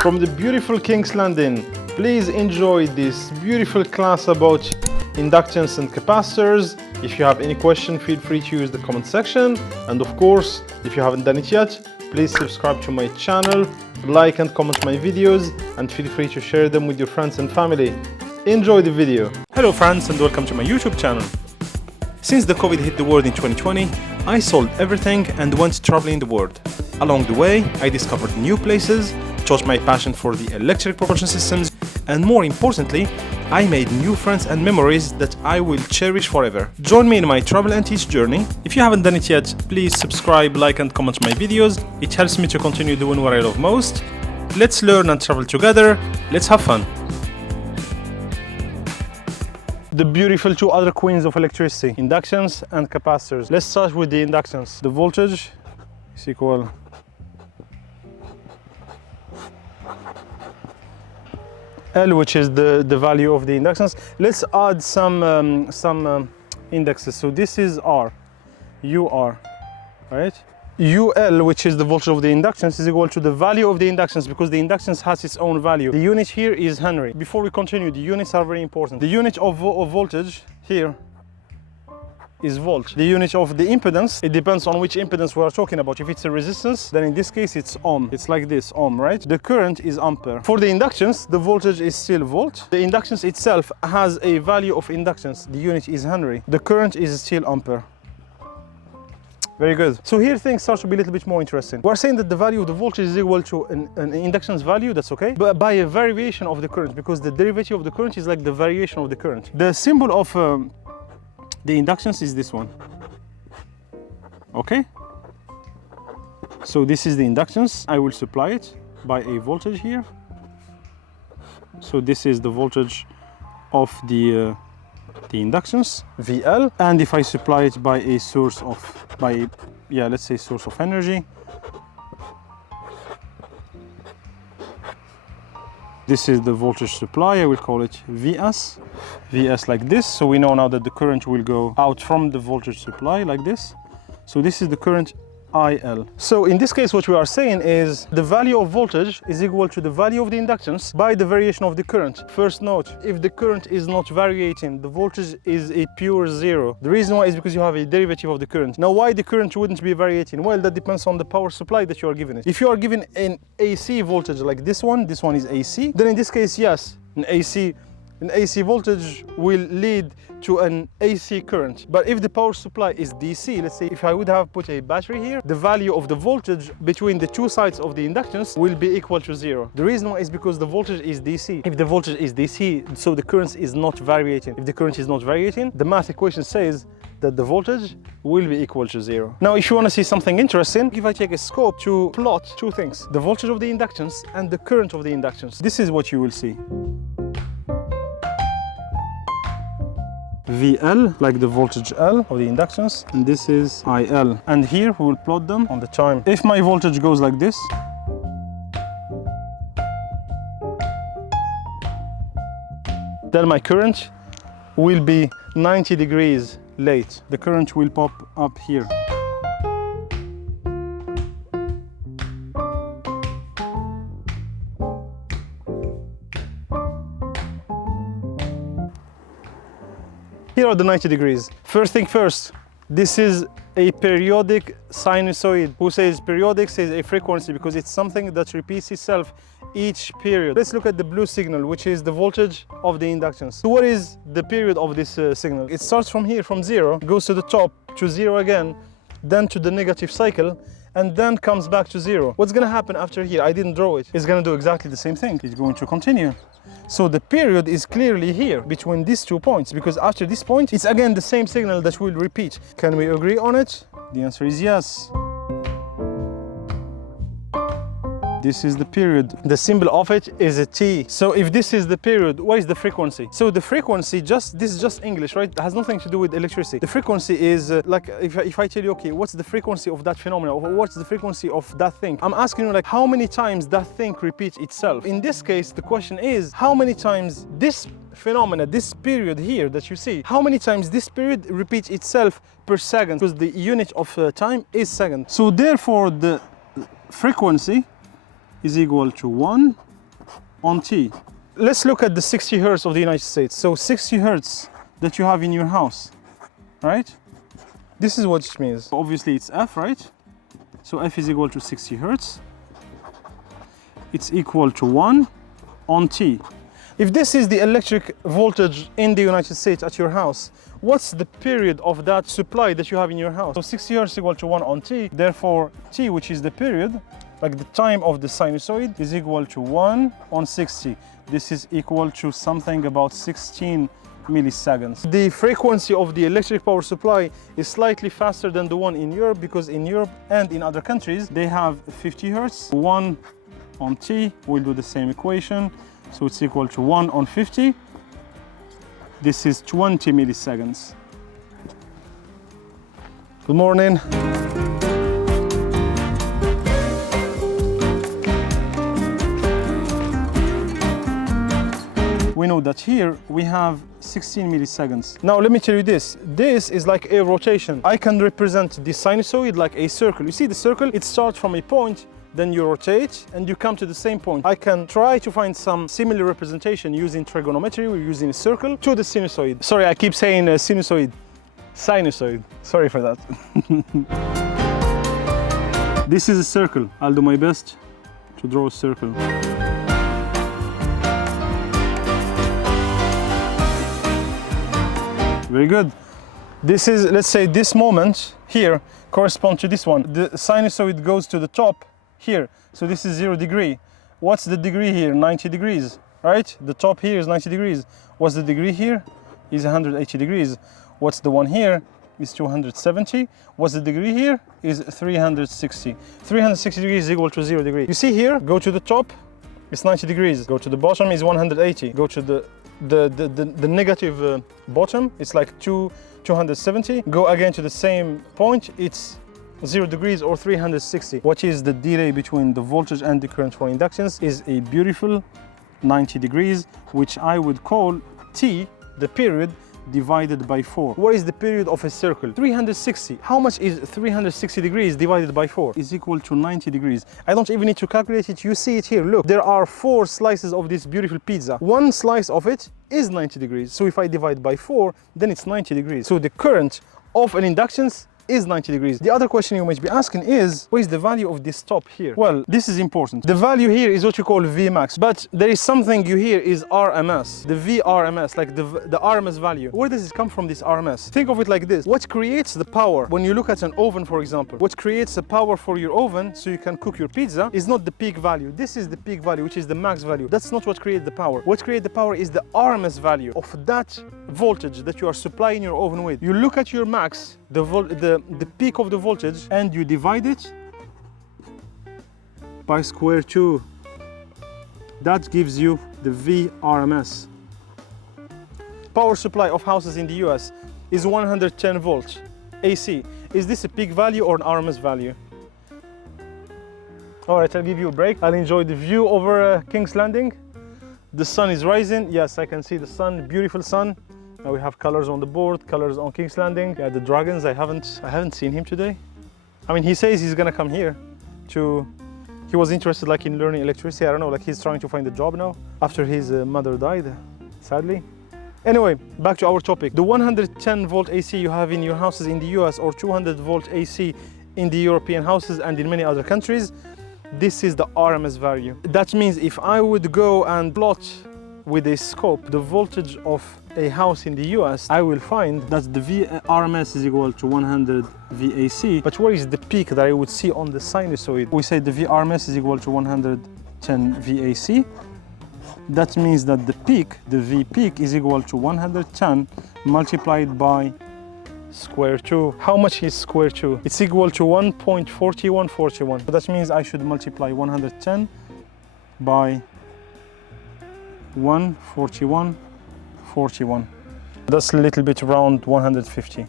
From the beautiful King's Landing, please enjoy this beautiful class about inductance and capacitors. If you have any question, feel free to use the comment section. And of course, if you haven't done it yet, please subscribe to my channel, like and comment my videos, and feel free to share them with your friends and family. Enjoy the video. Hello friends, and welcome to my YouTube channel. Since the COVID hit the world in 2020, I sold everything and went traveling the world. Along the way, I discovered new places, taught my passion for the electric propulsion systems, and more importantly, I made new friends and memories that I will cherish forever. Join me in my travel and teach journey. If you haven't done it yet, please subscribe, like and comment my videos. It helps me to continue doing what I love most. Let's learn and travel together. Let's have fun. The beautiful two other queens of electricity, inductance and capacitors. Let's start with the inductance. The voltage is equal L, which is the value of the inductance. Let's add some indexes. So this is R, UR, right? UL, which is the voltage of the inductance, is equal to the value of the inductance, because the inductance has its own value. The unit here is Henry. Before we continue, the units are very important. The unit of voltage here is volt. The unit of the impedance, it depends on which impedance we are talking about. If it's a resistance, then in this case it's ohm. It's like this, ohm, right? The current is ampere. For the inductance, the voltage is still volt. The inductance itself has a value of inductance. The unit is Henry. The current is still ampere. Very good. So here things start to be a little bit more interesting. We're saying that the value of the voltage is equal to an inductance value, that's okay, but by a variation of the current, because the derivative of the current is like the variation of the current. The symbol of the inductance is this one. Okay? So this is the inductance. I will supply it by a voltage here. So this is the voltage of the inductance, VL, and if I supply it by a source of, let's say source of energy, this is the voltage supply. I will call it VS like this. So we know now that the current will go out from the voltage supply like this. So this is the current IL. So in this case, what we are saying is the value of voltage is equal to the value of the inductance by the variation of the current. First note, if the current is not variating, the voltage is a pure zero. The reason why is because you have a derivative of the current. Now, why the current wouldn't be variating? Well, that depends on the power supply that you are given it. If you are given an AC voltage like this one is AC, then in this case, yes, an AC voltage will lead to an AC current. But if the power supply is DC, let's say if I would have put a battery here, the value of the voltage between the two sides of the inductance will be equal to zero. The reason why is because the voltage is DC. If the voltage is DC, so the current is not variating. If the current is not variating, the math equation says that the voltage will be equal to zero. Now, if you want to see something interesting, if I take a scope to plot two things, the voltage of the inductance and the current of the inductance, this is what you will see. VL, like the voltage L of the inductance, and this is IL. And here we will plot them on the time. If my voltage goes like this, then my current will be 90 degrees late. The current will pop up here. Here are the 90 degrees. First thing first, this is a periodic sinusoid. Who says periodic says a frequency, because it's something that repeats itself each period. Let's look at the blue signal, which is the voltage of the inductance. So what is the period of this signal? It starts from here, from zero, goes to the top, to zero again, then to the negative cycle, and then comes back to zero. What's going to happen after here? I didn't draw it. It's going to do exactly the same thing. It's going to continue. So the period is clearly here between these 2 points, because after this point, it's again the same signal that will repeat. Can we agree on it? The answer is yes. This is the period. The symbol of it is a T. So if this is the period, what is the frequency? So the frequency, this is just English, right? It has nothing to do with electricity. The frequency is like, if I tell you, okay, what's the frequency of that phenomenon? Or what's the frequency of that thing? I'm asking you, like, how many times that thing repeats itself? In this case, the question is, how many times this phenomena, this period here that you see, how many times this period repeats itself per second? Because the unit of time is second. So therefore, the frequency is equal to 1 on T. Let's look at the 60 hertz of the United States. So 60 hertz that you have in your house, right? This is what it means. Obviously it's F, right? So F is equal to 60 hertz. It's equal to 1 on T. If this is the electric voltage in the United States at your house, what's the period of that supply that you have in your house? So 60 hertz is equal to 1 on T. Therefore, T, which is the period, like the time of the sinusoid, is equal to 1 on 60. This is equal to something about 16 milliseconds. The frequency of the electric power supply is slightly faster than the one in Europe, because in Europe and in other countries, they have 50 hertz. 1 on T, we'll do the same equation. So it's equal to 1 on 50. This is 20 milliseconds. Good morning. We know that here we have 16 milliseconds. Now let me tell you this. This is like a rotation. I can represent the sinusoid like a circle. You see the circle? It starts from a point, then you rotate and you come to the same point. I can try to find some similar representation using trigonometry. We're using a circle to the sinusoid. Sorry, I keep saying sinusoid. Sinusoid. Sorry for that. This is a circle. I'll do my best to draw a circle. Very good. This is, let's say, this moment here corresponds to this one. The sinusoid goes to the top here. So this is 0 degree. What's the degree here? 90 degrees, right? The top here is 90 degrees. What's the degree here? Is 180 degrees. What's the one here? Is 270. What's the degree here? Is 360. 360 degrees is equal to 0 degree. You see here, go to the top, it's 90 degrees. Go to the bottom is 180. Go to the negative bottom, it's like 270. Go again to the same point, it's 0 degrees or 360. What is the delay between the voltage and the current for inductance is a beautiful 90 degrees, which I would call T, the period, divided by 4. What is the period of a circle? 360. How much is 360 degrees divided by 4? Is equal to 90 degrees. I don't even need to calculate it. You see it here. Look, there are 4 slices of this beautiful pizza. One slice of it is 90 degrees. So if I divide by 4, then it's 90 degrees. So the current of an inductance is 90 degrees. The other question you might be asking is, what is the value of this top here? Well, this is important. The value here is what you call Vmax, but there is something you hear is RMS, the VRMS, like the RMS value. Where does it come from, this RMS? Think of it like this. What creates the power when you look at an oven, for example? What creates the power for your oven so you can cook your pizza is not the peak value. This is the peak value, which is the max value. That's not what creates the power. What creates the power is the RMS value of that voltage that you are supplying your oven with. You look at your max, the peak of the voltage, and you divide it by square 2. That gives you the VRMS. Power supply of houses in the US is 110 volts AC. Is this a peak value or an RMS value? All right, I'll give you a break. I'll enjoy the view over King's Landing. The sun is rising. Yes, I can see the sun, beautiful sun. Now we have colors on the board, colors on King's Landing. Yeah, the dragons, I haven't seen him today. I mean, he says he's gonna come here he was interested like in learning electricity. I don't know, like he's trying to find a job now after his mother died, sadly. Anyway, back to our topic. The 110 volt AC you have in your houses in the US or 200 volt AC in the European houses and in many other countries, this is the RMS value. That means if I would go and plot with a scope the voltage of a house in the US, I will find that the VRMS is equal to 100 VAC. But what is the peak that I would see on the sinusoid? We say the VRMS is equal to 110 VAC. That means that the peak, the V peak, is equal to 110 multiplied by square 2. How much is square 2? It's equal to 1.4141. So that means I should multiply 110 by 141.41. That's a little bit around 150.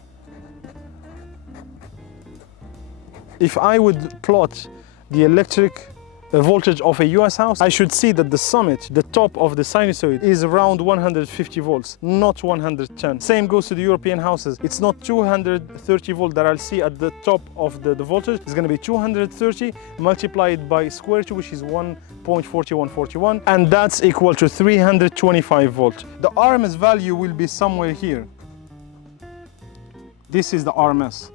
If I would plot the electric voltage of a US house, I should see that the summit, the top of the sinusoid, is around 150 volts, not 110. Same goes to the European houses. It's not 230 volt that I'll see at the top of the voltage. It's going to be 230 multiplied by square root, which is 1.4141, and that's equal to 325 volt. The RMS value will be somewhere here. This is the RMS.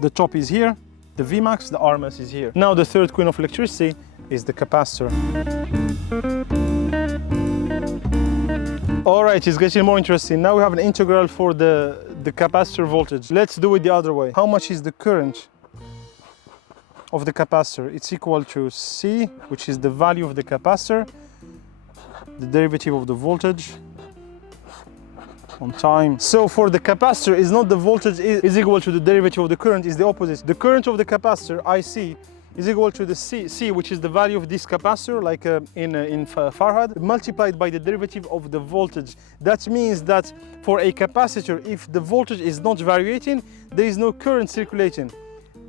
The top is here, the Vmax, the RMS is here. Now the third queen of electricity is the capacitor. All right, it's getting more interesting. Now we have an integral for the capacitor voltage. Let's do it the other way. How much is the current of the capacitor? It's equal to C, which is the value of the capacitor, the derivative of the voltage on time. So for the capacitor, is not the voltage is equal to the derivative of the current, is the opposite. The current of the capacitor, IC, is equal to the C, which is the value of this capacitor, like in Farad, multiplied by the derivative of the voltage. That means that for a capacitor, if the voltage is not variating, there is no current circulating.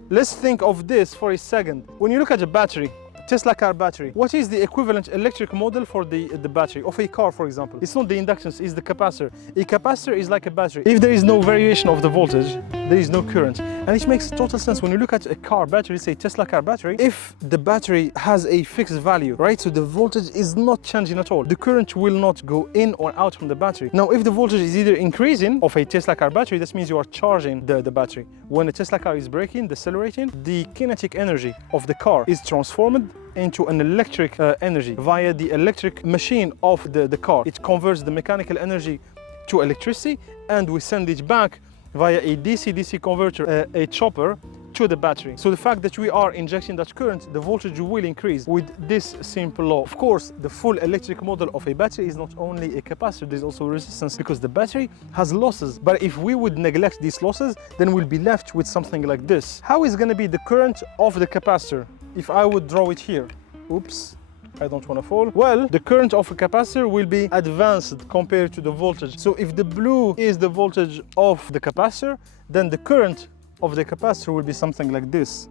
Let's think of this for a second. When you look at a battery, Tesla car battery, what is the equivalent electric model for the battery of a car, for example? It's not the inductance, it's the capacitor. A capacitor is like a battery. If there is no variation of the voltage, there is no current. And it makes total sense when you look at a car battery, say Tesla car battery, if the battery has a fixed value, right? So the voltage is not changing at all. The current will not go in or out from the battery. Now, if the voltage is either increasing of a Tesla car battery, that means you are charging the battery. When a Tesla car is braking, decelerating, the kinetic energy of the car is transformed into an electric energy via the electric machine of the car. It converts the mechanical energy to electricity, and we send it back via a DC-DC converter, a chopper, to the battery. So the fact that we are injecting that current, the voltage will increase with this simple law. Of course, the full electric model of a battery is not only a capacitor, there's also resistance, because the battery has losses. But if we would neglect these losses, then we'll be left with something like this. How is going to be the current of the capacitor? If I would draw it here, oops, I don't want to fall. Well, the current of a capacitor will be advanced compared to the voltage. So if the blue is the voltage of the capacitor, then the current of the capacitor will be something like this.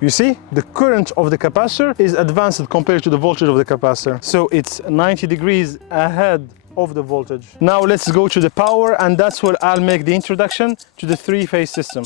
You see, the current of the capacitor is advanced compared to the voltage of the capacitor. So it's 90 degrees ahead of the voltage. Now let's go to the power, and that's where I'll make the introduction to the three-phase system.